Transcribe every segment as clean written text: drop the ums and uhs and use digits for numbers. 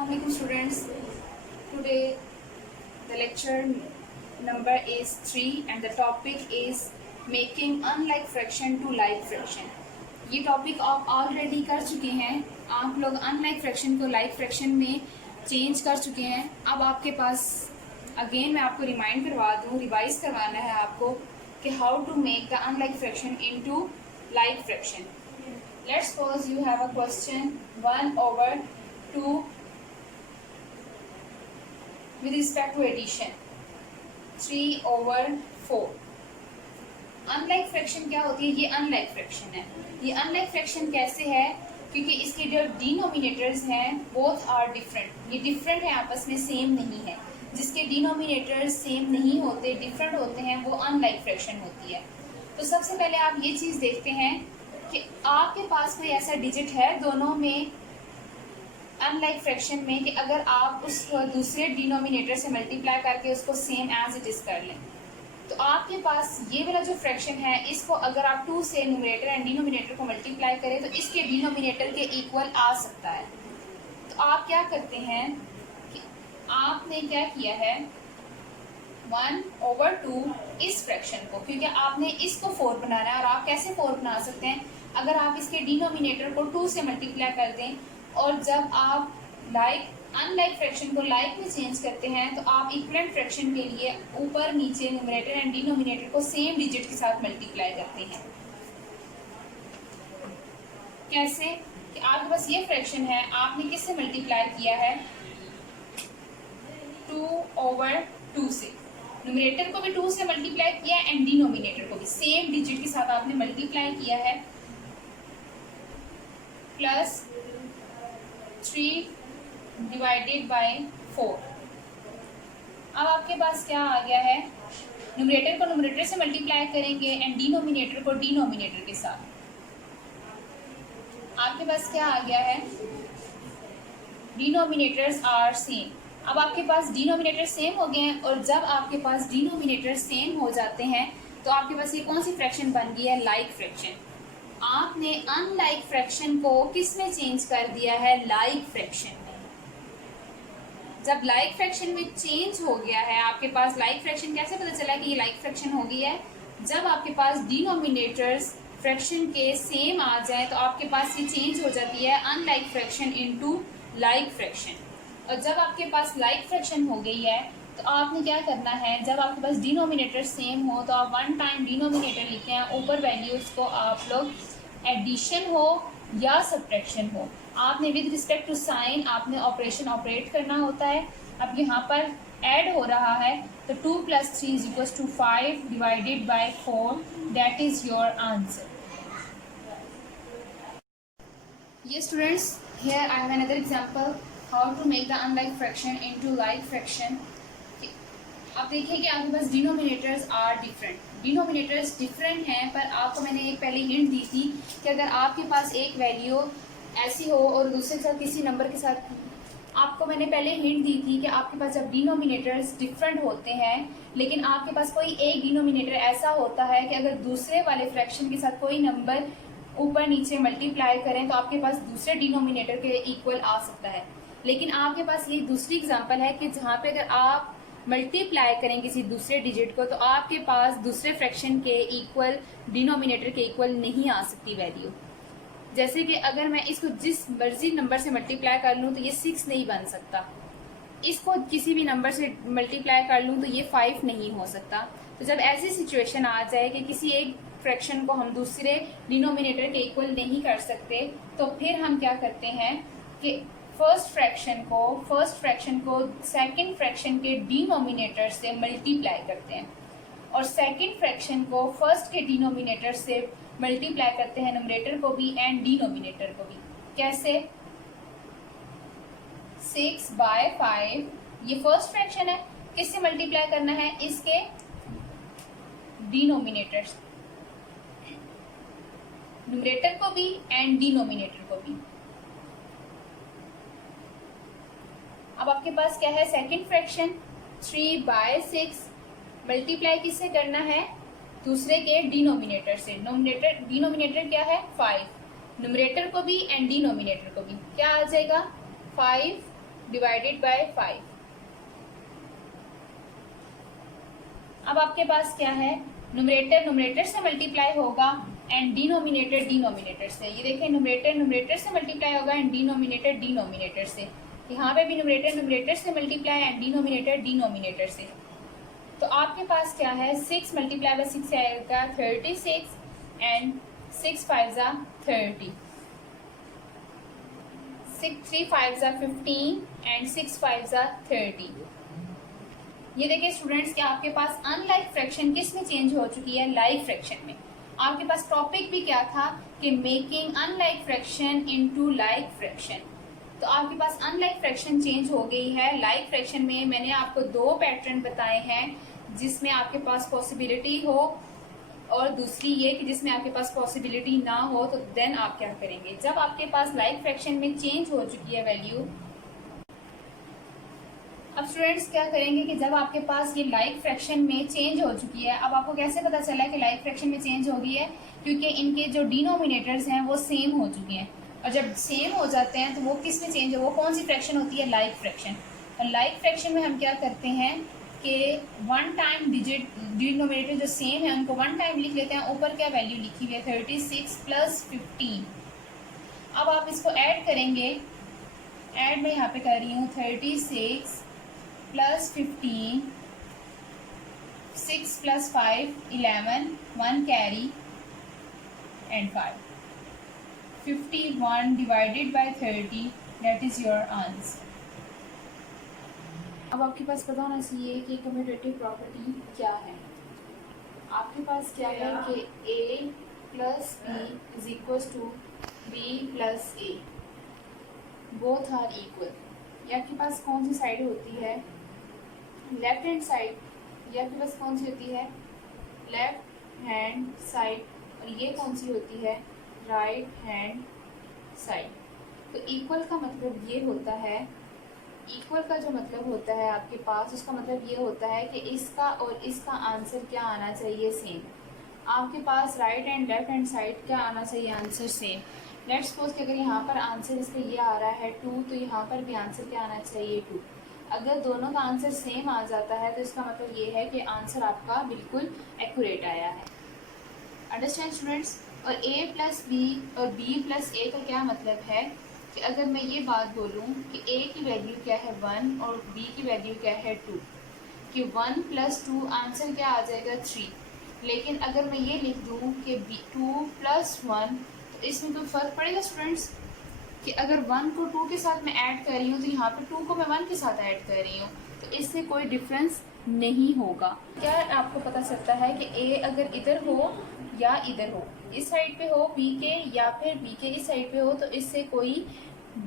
Assalamualaikum students. Today the lecture number is 3 and the topic is making unlike fraction to like fraction. ये topic आप already कर चुके हैं, आप लोग अनलाइक फ्रैक्शन को लाइक फ्रैक्शन में चेंज कर चुके हैं. अब आपके पास अगेन मैं आपको रिमाइंड करवा दूँ, रिवाइज करवाना है आपको कि how to make the unlike fraction into like fraction. Let's suppose you have a question 1/2 with respect to addition 3/4. Unlike fraction क्या होती है? ये अनलाइक फ्रैक्शन है. ये अनलाइक फ्रैक्शन कैसे है? क्योंकि इसके जो डिनोमिनेटर्स हैं बोथ आर डिफरेंट. ये डिफरेंट है, आपस में सेम नहीं है. जिसके डिनोमिनेटर्स सेम नहीं होते, डिफरेंट होते हैं, वो अनलाइक फ्रैक्शन होती है. तो सबसे पहले आप ये चीज़ देखते हैं कि आपके पास कोई ऐसा डिजिट है दोनों में अनलाइक फ्रैक्शन में कि अगर आप उस दूसरे डिनोमिनेटर से मल्टीप्लाई करके उसको सेम एज इट इज़ कर लें, तो आपके पास ये वाला जो फ्रैक्शन है इसको अगर आप 2 से न्यूमरेटर एंड डिनोमिनेटर को मल्टीप्लाई करें तो इसके डिनोमिनेटर के इक्वल आ सकता है. तो आप क्या करते हैं कि आपने क्या किया है 1/2 इस फ्रैक्शन को, क्योंकि आपने इसको 4 बनाना है. और आप कैसे 4 बना सकते हैं? अगर आप इसके डिनोमिनेटर को 2 से मल्टीप्लाई कर दें और जब आप अनलाइक फ्रैक्शन को लाइक में चेंज करते हैं तो आप इक्वलेंट फ्रैक्शन के लिए ऊपर नीचे न्यूमरेटर एंड डिनोमिनेटर को सेम डिजिट के साथ मल्टीप्लाई करते हैं. कैसे कि आपके पास ये फ्रैक्शन है, आपने किससे मल्टीप्लाई किया है 2/2 से. न्यूमरेटर को भी 2 से मल्टीप्लाई किया एंड डिनोमिनेटर को भी सेम डिजिट के साथ आपने मल्टीप्लाई किया है. प्लस 3/4. अब आपके पास क्या आ गया है? न्यूमरेटर को न्यूमरेटर से मल्टीप्लाई करेंगे एंड डिनोमिनेटर को डिनोमिनेटर के साथ. आपके पास क्या आ गया है? Denominators are same. अब आपके पास डिनोमिनेटर सेम हो गए हैं और जब आपके पास डिनोमिनेटर सेम हो जाते हैं तो आपके पास ये कौन सी फ्रैक्शन बन गई है? Like fraction. आपने अनलाइक फ्रैक्शन को किस में चेंज कर दिया है? लाइक फ्रैक्शन में. जब लाइक फ्रैक्शन में चेंज हो गया है, आपके पास लाइक फ्रैक्शन कैसे पता चला कि ये लाइक फ्रैक्शन हो गई है? जब आपके पास डिनोमिनेटर्स फ्रैक्शन के सेम आ जाए तो आपके पास ये चेंज हो जाती है unlike fraction into like fraction. और जब आपके पास लाइक फ्रैक्शन हो गई है तो आपने क्या करना है, जब आपके पास डिनोमिनेटर सेम हो तो आप 1 टाइम डिनोमिनेटर लिखे हैं, ऊपर वैल्यूज़ को आप लोग एडिशन हो या सब्ट्रैक्शन हो, आपने विद रिस्पेक्ट टू साइन आपने ऑपरेशन ऑपरेट करना होता है. अब यहाँ पर ऐड हो रहा है तो 2 + 3 = 5/4. That is your answer. ये students, here I have another example how to make the unlike fraction into like fraction. अब देखिए कि आपके पास denominators are different. Denominators different हैं, पर आपको मैंने एक पहले हिंट दी थी कि अगर आपके पास एक वैल्यू ऐसी हो और दूसरे के साथ किसी नंबर के साथ, आपको मैंने पहले हिंट दी थी कि आपके पास जब डिनोमिनेटर्स डिफरेंट होते हैं लेकिन आपके पास कोई एक डिनोमिनेटर ऐसा होता है कि अगर दूसरे वाले फ्रैक्शन के साथ कोई नंबर ऊपर नीचे मल्टीप्लाई करें तो आपके पास दूसरे डिनोमिनेटर के इक्वल आ सकता है. लेकिन आपके पास ये दूसरी एग्जांपल है कि जहाँ पे अगर आप मल्टीप्लाई करें किसी दूसरे डिजिट को तो आपके पास दूसरे फ्रैक्शन के इक्वल डिनोमिनेटर के इक्वल नहीं आ सकती वैल्यू. जैसे कि अगर मैं इसको जिस मर्जी नंबर से मल्टीप्लाई कर लूँ तो ये 6 नहीं बन सकता. इसको किसी भी नंबर से मल्टीप्लाई कर लूँ तो ये 5 नहीं हो सकता. तो जब ऐसी सिचुएशन आ जाए कि किसी एक फ्रैक्शन को हम दूसरे डिनोमिनेटर के इक्वल नहीं कर सकते तो फिर हम क्या करते हैं कि फर्स्ट फ्रैक्शन को सेकंड फ्रैक्शन के डिनोमिनेटर से मल्टीप्लाई करते हैं और सेकंड फ्रैक्शन को फर्स्ट के डिनोमिनेटर से मल्टीप्लाई करते हैं, न्यूमरेटर को भी एंड डिनोमिनेटर को भी. कैसे? 6/5 ये फर्स्ट फ्रैक्शन है, किससे मल्टीप्लाई करना है? इसके डिनोमिनेटर, न्यूमरेटर को भी एंड डिनोमिनेटर को भी. अब आपके पास क्या है? सेकंड फ्रैक्शन 3/6 मल्टीप्लाई किससे करना है? दूसरे के डिनोमिनेटर से. डिनोमिनेटर क्या है? 5. न्यूमरेटर को भी एंड डिनोमिनेटर को भी क्या आ जाएगा? 5 डिवाइडेड बाय 5। अब आपके पास क्या है, न्यूमरेटर न्यूमरेटर से मल्टीप्लाई होगा एंड डिनोमिनेटर डिनोमिनेटर से। ये देखें, न्यूमरेटर न्यूमरेटर से मल्टीप्लाई होगा एंड डिनोमिनेटर डिनोमिनेटर से। यहाँ पे भी न्यूमरेटर न्यूमरेटर से मल्टीप्लाई एंड डिनोमिनेटर डिनोमिनेटर से। तो आपके पास क्या है, 6 मल्टीप्लाई बाय 6 आएगा 36 एंड 6 5 जा 30, 6 3 5 जा 15 एंड 6 5 जा 30। ये देखिए स्टूडेंट्स कि आपके पास अनलाइक फ्रैक्शन किस में चेंज हो चुकी है, लाइक फ्रैक्शन में। आपके पास टॉपिक भी क्या था कि making unlike fraction into like fraction. तो आपके पास अनलाइक फ्रैक्शन चेंज हो गई है लाइक फ्रैक्शन में। मैंने आपको 2 पैटर्न बताए हैं जिसमें आपके पास पॉसिबिलिटी हो और दूसरी ये कि जिसमें आपके पास पॉसिबिलिटी ना हो। तो देन आप क्या करेंगे, जब आपके पास लाइक फ्रैक्शन में चेंज हो चुकी है वैल्यू, अब स्टूडेंट्स क्या करेंगे कि जब आपके पास ये लाइक फ्रैक्शन में चेंज हो चुकी है, अब आपको कैसे पता चला कि लाइक फ्रैक्शन में चेंज हो गई है, क्योंकि इनके जो डिनोमिनेटर्स हैं वो सेम हो चुके हैं। और जब सेम हो जाते हैं तो वो किस में चेंज हो, वो कौन सी फ्रैक्शन होती है, लाइक फ्रैक्शन। और लाइक फ्रैक्शन में हम क्या करते हैं कि 1 टाइम डिजिट डिनोमिनेटर जो सेम है उनको 1 टाइम लिख लेते हैं। ऊपर क्या वैल्यू लिखी हुई है 36 प्लस 15। अब आप इसको ऐड करेंगे, ऐड मैं यहाँ पे कर रही हूँ 36 plus 15, 6 plus 5 11, 1 carry and 5, 51 divided by 30, that is your answer. अब आपके पास पता होना चाहिए कि कम्यूटेटिव प्रॉपर्टी क्या है। आपके पास क्या है कि a plus b is equal to b plus a, both are equal. ये आपके पास कौन सी साइड होती है, लेफ्ट हैंड साइड। ये आपके पास कौन सी होती है, लेफ्ट हैंड साइड। और ये कौन सी होती है, राइट हैंड साइड। तो इक्वल का मतलब ये होता है, इक्वल का जो मतलब होता है आपके पास, उसका मतलब ये होता है कि इसका और इसका आंसर क्या आना चाहिए, सेम। आपके पास right and left hand side क्या आना चाहिए, आंसर सेम। लेट्स सपोज कि अगर यहाँ पर आंसर इसका ये आ रहा है 2, तो यहाँ पर भी आंसर क्या आना चाहिए 2। अगर दोनों का आंसर सेम आ जाता है तो इसका मतलब ये है कि आंसर आपका बिल्कुल एक्यूरेट आया है। Understand students. और a प्लस बी और b प्लस a का क्या मतलब है कि अगर मैं ये बात बोलूँ कि a की वैल्यू क्या है 1 और b की वैल्यू क्या है 2, कि 1 प्लस 2 आंसर क्या आ जाएगा 3। लेकिन अगर मैं ये लिख दूँ कि 2 प्लस 1, तो इसमें तो फ़र्क पड़ेगा स्टूडेंट्स कि अगर 1 को 2 के साथ मैं ऐड कर रही हूँ तो यहाँ पे 2 को मैं 1 के साथ ऐड कर रही हूँ, तो इससे कोई डिफरेंस नहीं होगा। क्या आपको पता चलता है कि a अगर इधर हो या इधर हो, इस साइड पे हो b के या फिर b के इस साइड पे हो, तो इससे कोई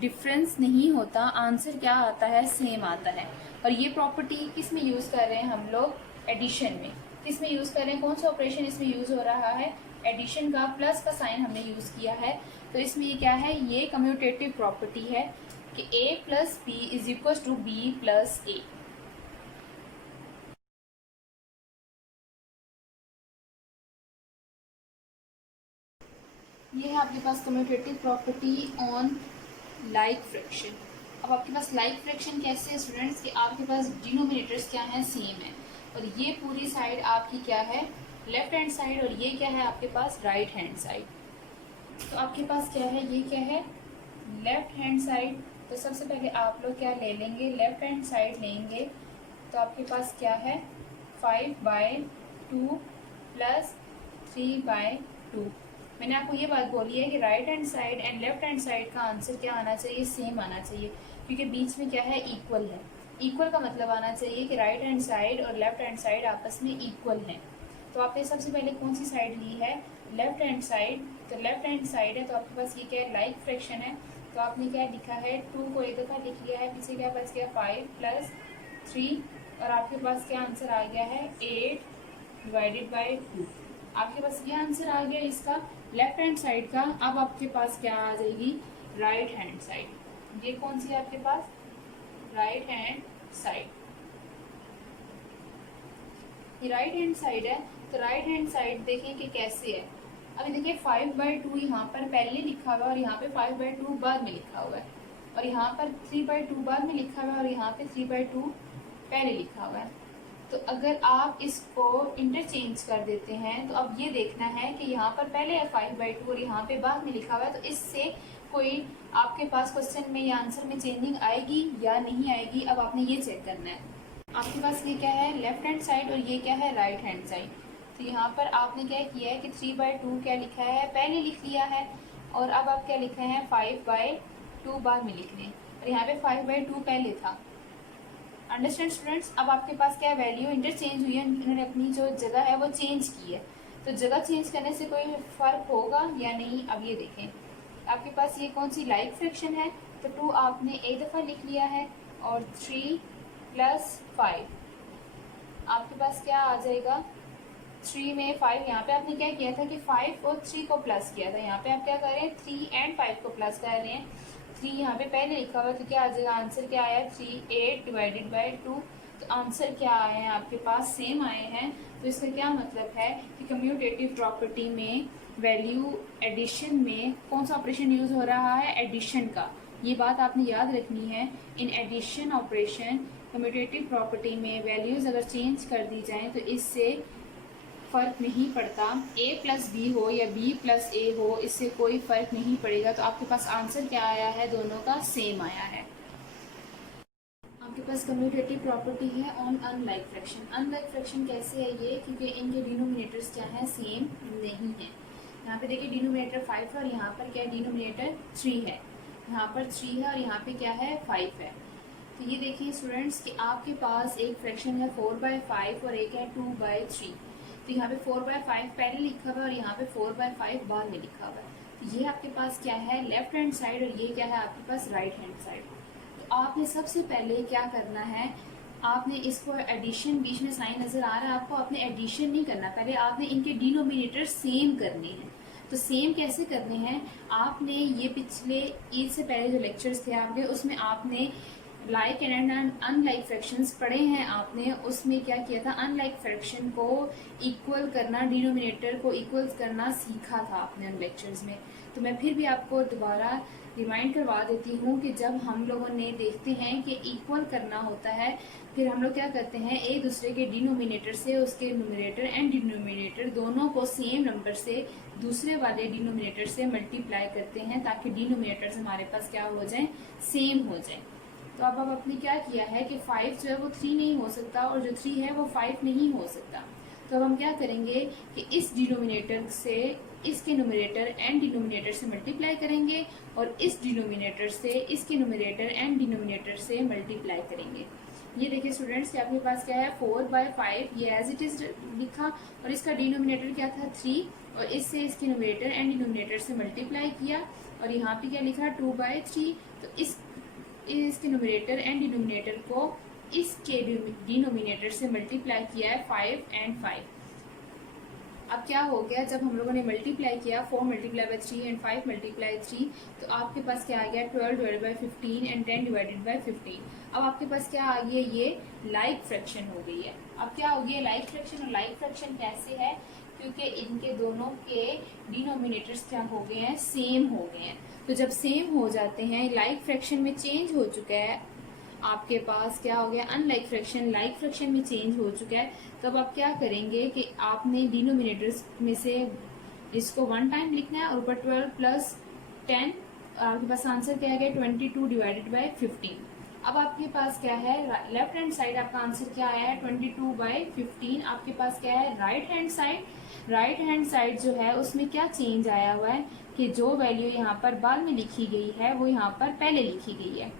डिफरेंस नहीं होता, आंसर क्या आता है, सेम आता है। और ये प्रॉपर्टी किस में यूज़ कर रहे हैं हम लोग, एडिशन में। किस में यूज़ कर रहे हैं, कौन सा ऑपरेशन इसमें यूज़ हो रहा है, एडिशन का, प्लस का साइन हमने यूज़ किया है। तो इसमें ये क्या है, ये कम्यूटेटिव प्रॉपर्टी है कि a plus b is equal to b plus a. ये है आपके पास commutative property on like fraction. अब आपके पास लाइक फ्रैक्शन कैसे है स्टूडेंट्स, कि आपके पास डिनोमिनेटर्स क्या हैं, सेम है। और ये पूरी साइड आपकी क्या है, लेफ्ट हैंड साइड, और ये क्या है आपके पास, राइट हैंड साइड। तो आपके पास क्या है, ये क्या है, लेफ्ट हैंड साइड। तो सबसे पहले आप लोग क्या ले लेंगे, लेफ्ट हैंड साइड लेंगे। तो आपके पास क्या है, 5/2 प्लस 3/2। मैंने आपको ये बात बोली है कि right hand side and left hand side का आंसर क्या आना चाहिए, सेम आना चाहिए, क्योंकि बीच में क्या है, इक्वल है। इक्वल का मतलब आना चाहिए कि राइट हैंड साइड और लेफ्ट हैंड साइड आपस में इक्वल हैं। तो आपने सबसे पहले कौन सी साइड ली है, लेफ्ट हैंड साइड। तो लेफ्ट हैंड साइड है तो आपके पास ये क्या है, लाइक फ्रैक्शन है। तो आपने क्या लिखा है, 2 को एक दफ़ा लिख लिया है, पीछे क्या बच गया 5 प्लस 3, और आपके पास क्या आंसर आ गया है 8/2। आपके पास ये आंसर आ गया इसका लेफ्ट हैंड साइड का। अब आपके पास क्या आ जाएगी, राइट हैंड साइड। ये कौन सी है आपके पास, राइट हैंड साइड। ये राइट हैंड साइड है। तो राइट हैंड साइड देखें कि कैसे है। अभी देखिए 5/2 यहाँ पर पहले लिखा हुआ है और यहाँ पे 5/2 बाद में लिखा हुआ है। और यहाँ पर 3/2 बाद में लिखा हुआ है और यहाँ पे 3/2 पहले लिखा हुआ है। तो अगर आप इसको इंटरचेंज कर देते हैं तो अब ये देखना है कि यहाँ पर पहले है 5/2 और यहाँ पे बाद में लिखा हुआ है, तो इससे कोई आपके पास क्वेश्चन में या आंसर में चेंजिंग आएगी या नहीं आएगी, अब आपने ये चेक करना है। आपके पास ये क्या है, लेफ्ट हैंड साइड, और ये क्या है, राइट हैंड साइड। तो यहाँ पर आपने क्या किया है कि 3/2 क्या लिखा है, पहले लिख लिया है, और अब आप क्या लिखे हैं, 5/2 बाद में लिख लें, और यहाँ पे 5/2 पहले था। Understand students. अब आपके पास क्या वैल्यू इंटरचेंज हुई है, इन्होंने अपनी जो जगह है वो चेंज की है, तो जगह चेंज करने से कोई फर्क होगा या नहीं, अब ये देखें। आपके पास ये कौन सी लाइक फ्रैक्शन है, तो 2 आपने एक दफ़ा लिख लिया है और 3 + 5 आपके पास क्या आ जाएगा, 3 में 5, यहाँ पे आपने क्या किया था कि 5 और 3 को प्लस किया था, यहाँ पे आप क्या कर रहे हैं, 3 और 5 को प्लस कर रहे हैं। 3 यहाँ पे पहले लिखा हुआ, तो क्या आ जाएगा, आंसर क्या आया, 3/8/2। तो आंसर क्या आए हैं आपके पास, सेम आए हैं। तो इसका क्या मतलब है कि कम्यूटेटिव प्रॉपर्टी में वैल्यू एडिशन में कौन सा ऑपरेशन यूज हो रहा है, एडिशन का। ये बात आपने याद रखनी है। इन एडिशन ऑपरेशन कम्यूटेटिव प्रॉपर्टी में वैल्यूज अगर चेंज कर दी जाएं तो इससे फर्क नहीं पड़ता, a+b हो या b+a हो, इससे कोई फर्क नहीं पड़ेगा। तो आपके पास आंसर क्या आया है, दोनों का सेम आया है। आपके पास कम्यूटेटिव प्रॉपर्टी है on unlike fraction. Unlike fraction कैसे है ये, क्योंकि इनके डिनोमिनेटर्स क्या है, सेम नहीं है। यहाँ पे देखिए डिनोमिनेटर 5 है और यहाँ पर क्या है, डिनोमिनेटर 3 है। यहाँ पर 3 है और यहाँ पे क्या है, 5 है। तो ये देखिए स्टूडेंट्स कि आपके पास एक फ्रैक्शन है 4/5 और एक है 2/3। तो यहाँ पे 4/5 पहले लिखा हुआ है और यहाँ पे 4/5 बाद में लिखा हुआ है। तो ये आपके पास क्या है, लेफ्ट हैंड साइड, और ये क्या है आपके पास राइट हैंड साइड। तो आपने सबसे पहले क्या करना है, आपने इसको एडिशन, बीच में साइन नजर आ रहा है आपको, आपने एडिशन नहीं करना, पहले आपने इनके डिनोमिनेटर सेम करने हैं। तो सेम कैसे करने हैं, आपने ये पिछले ईद से पहले जो लेक्चर्स थे आपके, उसमें आपने लाइक एंड अनलाइक फ्रैक्शंस पढ़े हैं आपने। उसमें क्या किया था, अनलाइक फ्रैक्शन को इक्वल करना, डिनोमिनेटर को इक्वल करना सीखा था आपने उन लेक्चर्स में। तो मैं फिर भी आपको दोबारा रिमाइंड करवा देती हूँ कि जब हम लोगों ने देखते हैं कि इक्वल करना होता है, फिर हम लोग क्या करते हैं, एक दूसरे के डिनोमिनेटर से उसके न्यूमरेटर एंड डिनोमिनेटर दोनों को सेम नंबर से दूसरे वाले डिनोमिनेटर से मल्टीप्लाई करते हैं, ताकि डिनोमिनेटर्स हमारे पास क्या हो जाए, सेम हो जाए। तो अब आपने क्या किया है कि 5 जो है वो 3 नहीं हो सकता, और जो 3 है वो 5 नहीं हो सकता। तो अब हम क्या करेंगे कि इस डिनोमिनेटर से इसके न्यूमरेटर एंड डिनोमिनेटर से मल्टीप्लाई करेंगे, और इस डिनोमिनेटर से इसके न्यूमरेटर एंड डिनोमिनेटर से मल्टीप्लाई करेंगे। ये देखिए स्टूडेंट्स कि आपके पास क्या है, 4/5 ये एज इट इज लिखा, और इसका डिनोमिनेटर क्या था, 3, और इससे इसके न्यूमरेटर एंड डिनोमिनेटर से मल्टीप्लाई किया, और यहाँ पे क्या लिखा, 2/3। तो इसके न्यूमरेटर एंड डिनोमिनेटर को इसके डिनोमिनेटर से मल्टीप्लाई किया है 5 और 5। अब क्या हो गया, जब हम लोगों ने मल्टीप्लाई किया 4 × 3 एंड 5 × 3, तो आपके पास क्या आ गया, 12/15 एंड 10/15। अब आपके पास क्या आ गया, ये लाइक फ्रैक्शन हो गई है। अब क्या हो गया, लाइक फ्रैक्शन। और लाइक फ्रैक्शन कैसे है, क्योंकि इनके दोनों के डिनोमिनेटर्स क्या हो गए हैं, सेम हो गए हैं। तो जब सेम हो जाते हैं, लाइक फ्रैक्शन में चेंज हो चुका है, आपके पास क्या हो गया, अनलाइक फ्रैक्शन लाइक फ्रैक्शन में चेंज हो चुका है। तब आप क्या करेंगे कि आपने डिनोमिनेटर्स में से इसको 1 टाइम लिखना है, और ऊपर 12 + 10, आपके पास आंसर क्या आ गया, 22/15। अब आपके पास क्या है, लेफ्ट हैंड साइड आपका आंसर क्या आया है, 22/15। आपके पास क्या है, right hand side. Right hand side जो है उसमें क्या चेंज आया हुआ है कि जो वैल्यू यहाँ पर बाद में लिखी गई है वो यहाँ पर पहले लिखी गई है।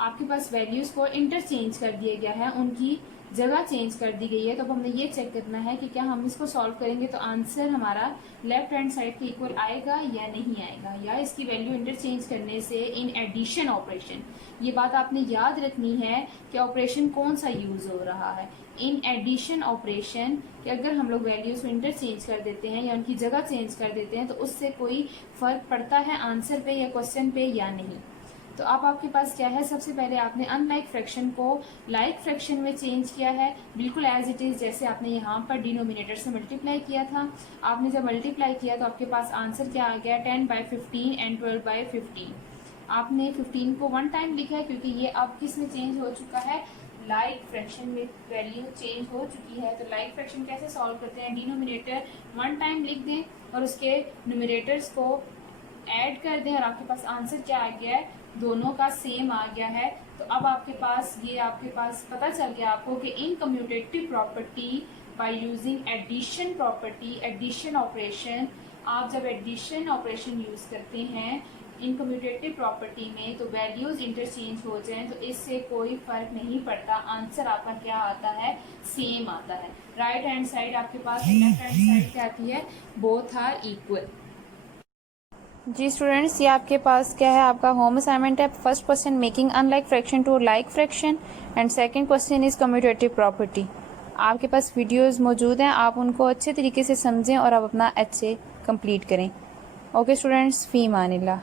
आपके पास वैल्यूज को इंटरचेंज कर दिया गया है, उनकी जगह चेंज कर दी गई है। तो अब हमने ये चेक करना है कि क्या हम इसको सॉल्व करेंगे तो आंसर हमारा लेफ्ट हैंड साइड के इक्वल आएगा या नहीं आएगा, या इसकी वैल्यू इंटरचेंज करने से इन एडिशन ऑपरेशन, ये बात आपने याद रखनी है कि ऑपरेशन कौन सा यूज हो रहा है, इन एडिशन ऑपरेशन, कि अगर हम लोग वैल्यूज को इंटरचेंज कर देते हैं या उनकी जगह चेंज कर देते हैं तो उससे कोई फर्क पड़ता है आंसर पे या क्वेश्चन पे या नहीं। तो अब आपके पास क्या है, सबसे पहले आपने अनलाइक फ्रैक्शन को लाइक फ्रैक्शन में चेंज किया है, बिल्कुल एज इट इज जैसे आपने यहाँ पर डिनोमिनेटर से मल्टीप्लाई किया था। आपने जब मल्टीप्लाई किया तो आपके पास आंसर क्या आ गया, 10/15 एंड 12/15। आपने 15 को 1 टाइम लिखा है क्योंकि ये अब किस में चेंज हो चुका है, लाइक फ्रैक्शन में वैल्यू चेंज हो चुकी है। तो लाइक फ्रैक्शन कैसे सॉल्व करते हैं, डिनोमिनेटर 1 टाइम लिख दें और उसके न्यूमरेटर्स को ऐड कर दें और आपके पास आंसर क्या आ गया है, दोनों का सेम आ गया है। तो अब आपके पास पता चल गया आपको कि इन commutative property by using addition property, addition operation, आप जब एडिशन ऑपरेशन यूज़ करते हैं इन कम्यूटेटिव प्रॉपर्टी में तो वैल्यूज़ इंटरचेंज हो जाएं तो इससे कोई फ़र्क नहीं पड़ता, आंसर आपका क्या आता है, सेम आता है। राइट हैंड साइड आपके पास, लेफ्ट हैंड साइड क्या आती है, बोथ आर इक्वल। जी स्टूडेंट्स, ये आपके पास क्या है, आपका होम असाइनमेंट है। First question making unlike fraction to like fraction and second question is commutative property. आपके पास वीडियोस मौजूद हैं, आप उनको अच्छे तरीके से समझें और आप अपना अच्छे कंप्लीट करें। ओके स्टूडेंट्स, फी मानिल्लाह।